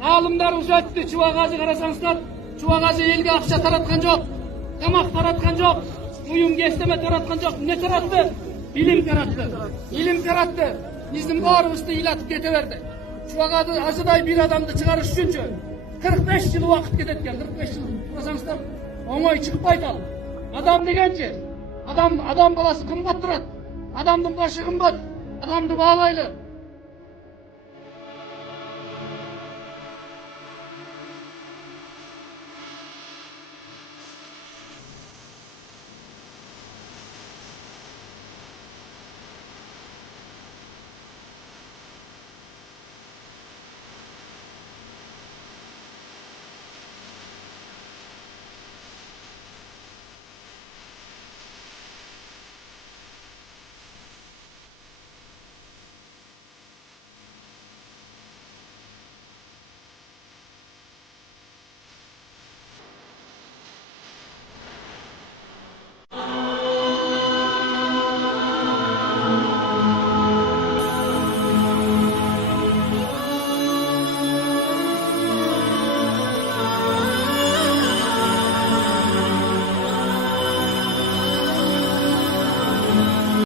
Ғалымдарымыз өтті. Чубакажы қарасаңыздар, Чубакажы елге ақша таратқан жоқ, тамақ таратқан жоқ, ұйым кестеме таратқан жоқ. Не таратты? Билим таратты. Илим таратты. Bizim bağrımızda ilatып kete verdi. Чубакажы ажыдай bir adamды çıkarış üçünчü 45 yıl vakit ketеткен. 45 yıl қарасаңыздар, оңай çıkпайды ал. Адам дегенче, адам баласы қымбат тұрады. Адамдың başı қымбат, адамды бағалайлы.